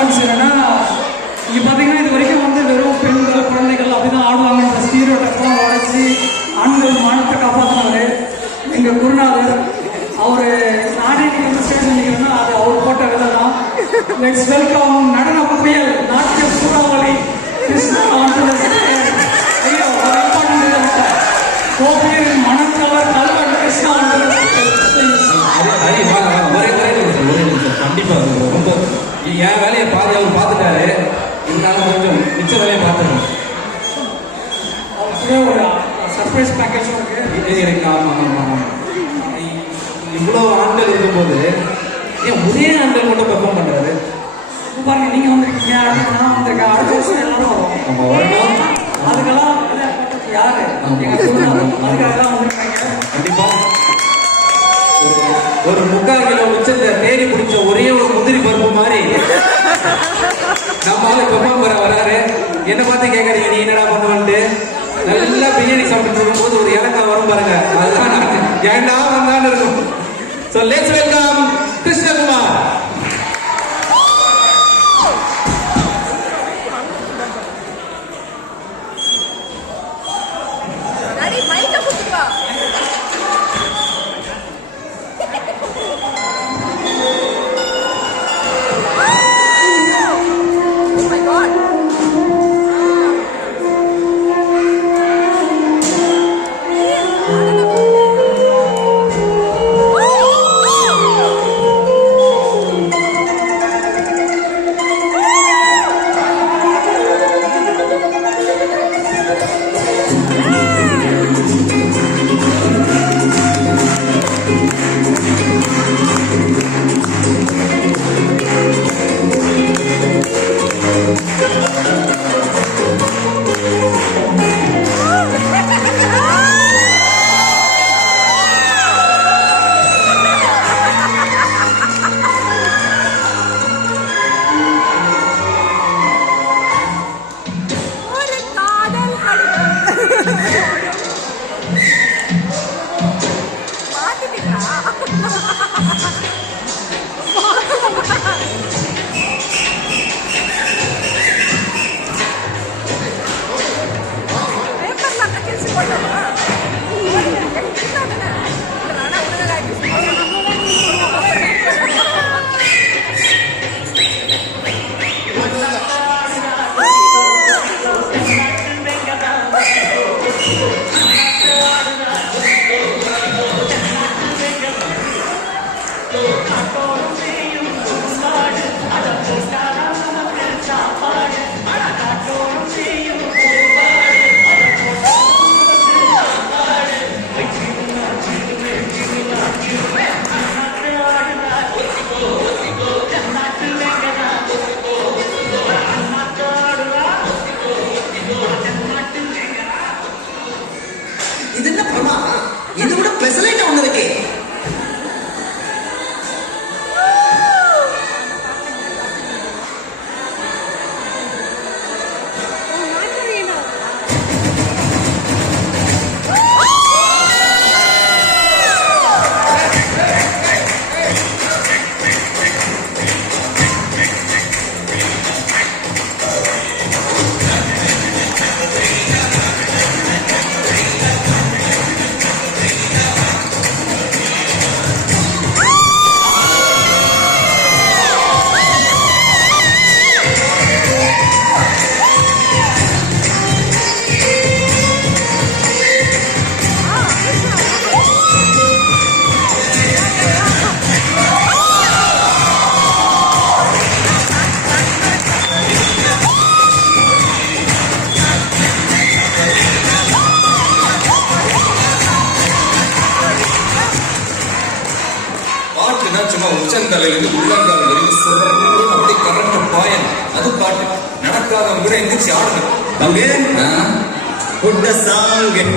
Elements என்னன்னா, இங்கே பார்த்தீங்கன்னா இது வரைக்கும் வந்து வெறும் பெண்கள் குழந்தைகள் அப்படிதான் ஆடுவாங்கன்ற ஸ்டீரியோ டைப்லாம் உடச்சி ஆண்கள் மானத்தை காப்பாற்றினாரு எங்கள் குருநாதர். அவர் நானே வந்து ஸ்டேஜ் நிற்கிறேன்னா அது அவர் போட்ட விதை தான். லெட்ஸ் வெல்கம் நடன புயல் நாட்டிய சூறாவளி கிருஷ்ணா ஐயோ கோபேர் மணக்கவர் கல்வன் கிருஷ்ணா. கண்டிப்பா ரொம்ப என் வேலையை பாதி அவர் பார்த்துட்டாரு, இருந்தாலும் கொஞ்சம் மிச்ச வேலையை பார்த்துருங்க. அவருக்கு ஒரு சர்ப்ரைஸ் பேக்கேஜும் இருக்கு. ஆமாம் ஆமாம் ஆமாம். இவ்வளோ ஆண்கள் இருக்கும்போது ஏன் ஒரே ஆண்கள் மட்டும் பெர்ஃபார்ம் பண்ணுறாரு? பாருங்க, நீங்கள் வந்திருக்கீங்க, அடுத்து நான் வந்திருக்கேன், அடுத்த வருஷம் எல்லாரும் வரும். நம்ம வரணும். அதுக்கெல்லாம் யாரு அதுக்காக தான் வந்திருக்காங்க. கண்டிப்பாக ஒரு 3/4 கிலோ மிச்சத்தை தேடி பிடிச்ச ஒரே ஒரு முந்திரி பருப்பு மாதிரி நம்மளால பெர்ஃபார்மர் வராரு. என்ன பார்த்து கேட்கறீங்க, நீ என்னடா பண்ணுவான்ட்டு? நல்லா பிரியாணி சாப்பிட்டு இருக்கும்போது ஒரு இலக்கம் வரும் பாருங்க, அதுதான் நான் ஏண்டா வந்தான்னு இருக்கும். So let's welcome Krishnakumar. உச்சந்தலையிலிருந்து உள்ளங்கால் வரைக்கும் அப்படி கரண்ட் பாயம். அது பாட்டு நடக்காதவங்க கூட எந்திரிச்சு ஆடுங்க. put the song in